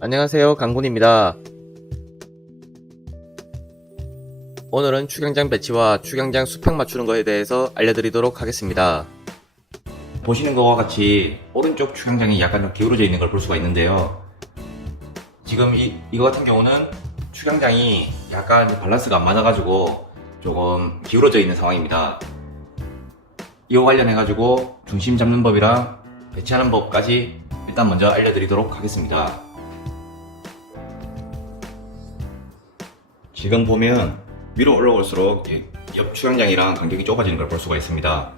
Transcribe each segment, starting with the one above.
안녕하세요. 강군입니다. 오늘은 추경장 배치와 추경장 수평 맞추는 것에 대해서 알려드리도록 하겠습니다. 보시는 것과 같이 오른쪽 추경장이 약간 좀 기울어져 있는 걸 볼 수가 있는데요. 지금 이, 이거 같은 경우는 추경장이 약간 밸런스가 안 맞아가지고 조금 기울어져 있는 상황입니다 이거 관련해가지고 중심 잡는 법이랑 배치하는 법까지 일단 먼저 알려드리도록 하겠습니다. 지금 보면 위로 올라올수록 이옆 추양장이랑 간격이 좁아지는 걸 볼 수가 있습니다.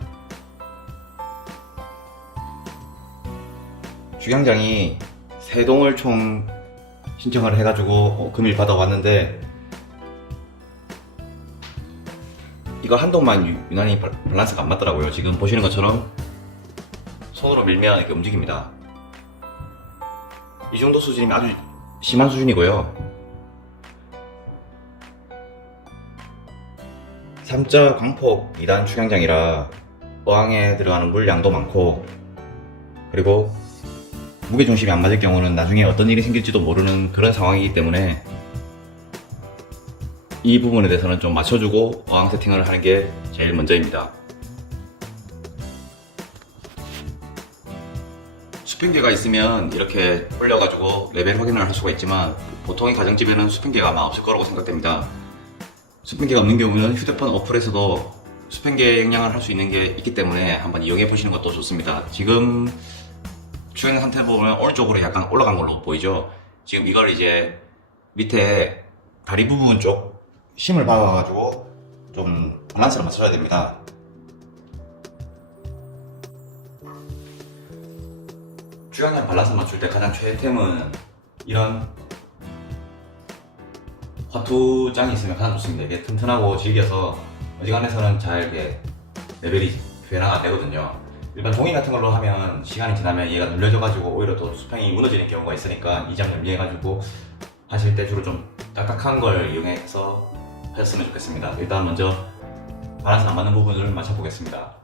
주양장이 세 동을 총 신청을 해가지고 어, 금일 받아왔는데 이거 한 동만 유- 유난히 밸- 밸런스가 안 맞더라고요. 지금 보시는 것처럼 손으로 밀면 이렇게 움직입니다. 이 정도 수준이면 아주 심한 수준이고요. 3자 광폭 2단 축양장이라 어항에 들어가는 물량도 많고 그리고 무게중심이 안 맞을 경우는 나중에 어떤 일이 생길지도 모르는 그런 상황이기 때문에 이 부분에 대해서는 좀 맞춰주고 어항 세팅을 하는 게 제일 먼저입니다. 수평계가 있으면 이렇게 올려가지고 레벨 확인을 할 수가 있지만 보통의 가정집에는 수평계가 아마 없을 거라고 생각됩니다. 수평계가 없는 경우는 휴대폰 어플에서도 수평계 영향을 할 수 있는 게 있기 때문에 한번 이용해 보시는 것도 좋습니다. 지금 추행 상태 보면 오른쪽으로 약간 올라간 걸로 보이죠? 지금 이걸 이제 밑에 다리 부분 쪽 힘을 박아가지고 좀 밸런스를 맞춰야 됩니다. 주양량 밸런스 맞출 때 가장 최애템은 이런 화투장이 있으면 가장 좋습니다. 이게 튼튼하고 질겨서 어지간해서는 잘 이렇게 레벨이 변화가 안 되거든요. 일반 종이 같은 걸로 하면 시간이 지나면 얘가 눌려져가지고 오히려 또 수평이 무너지는 경우가 있으니까 이 점을 이해해가지고 하실 때 주로 좀 딱딱한 걸 이용해서 하셨으면 좋겠습니다. 일단 먼저 밸런스 안 맞는 부분을 맞춰보겠습니다.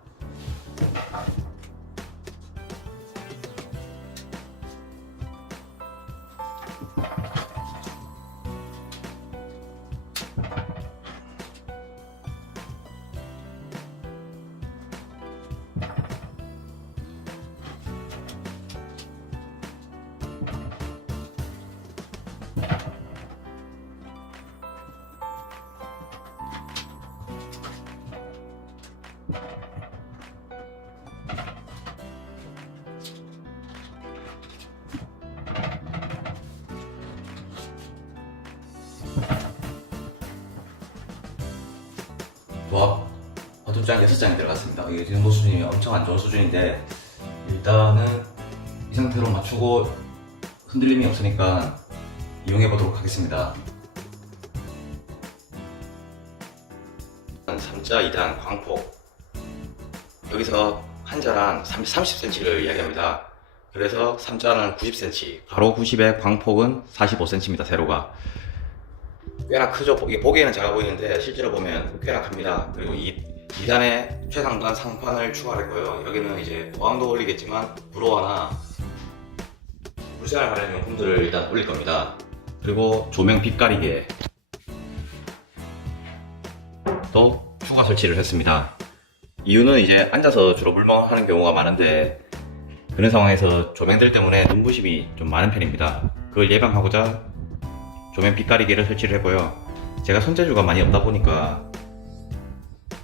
5장, 6장이 들어갔습니다. 이게 정도 수준이 엄청 안 좋은 수준인데 일단은 이 상태로 맞추고 흔들림이 없으니까 이용해 보도록 하겠습니다. 3자 2단 광폭 여기서 한자란 30cm를 이야기합니다. 그래서 3자는 90cm, 가로 90의 광폭은 45cm입니다. 세로가 꽤나 크죠. 보기에는 작아 보이는데 실제로 보면 꽤나 큽니다. 그리고 이 2단에 최상단 상판을 추가했고요. 여기는 이제 어항도 올리겠지만 브로어나 물생활 관련 용품들을 일단 올릴 겁니다. 그리고 조명 빛 가리개 또 추가 설치를 했습니다. 이유는 이제 앉아서 주로 물멍하는 경우가 많은데 그런 상황에서 조명들 때문에 눈부심이 좀 많은 편입니다. 그걸 예방하고자 조명 빛가리개를 설치를 했고요. 제가 손재주가 많이 없다 보니까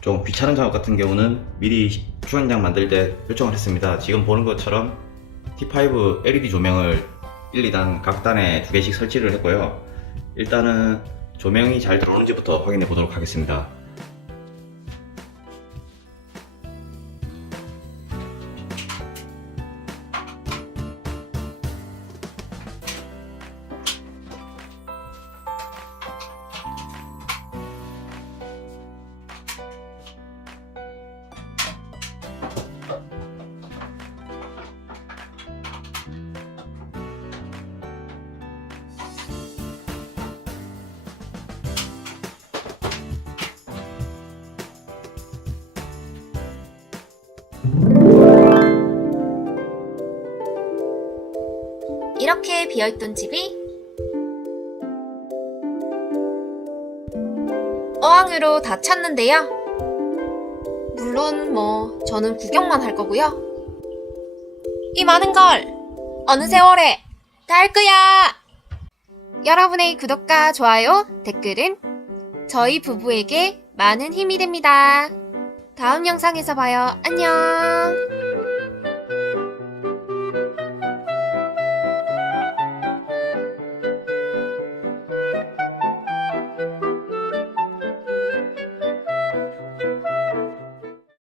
좀 귀찮은 작업 같은 경우는 미리 수영장 만들 때 요청을 했습니다. 지금 보는 것처럼 T5 LED 조명을 1, 2단 각 단에 두 개씩 설치를 했고요. 일단은 조명이 잘 들어오는지부터 확인해 보도록 하겠습니다. 이렇게 비어있던 집이 어항으로 다 찼는데요. 물론 뭐 저는 구경만 할 거고요. 이 많은 걸 어느 세월에 다 할 거야. 여러분의 구독과 좋아요, 댓글은 저희 부부에게 많은 힘이 됩니다. 다음 영상에서 봐요. 안녕.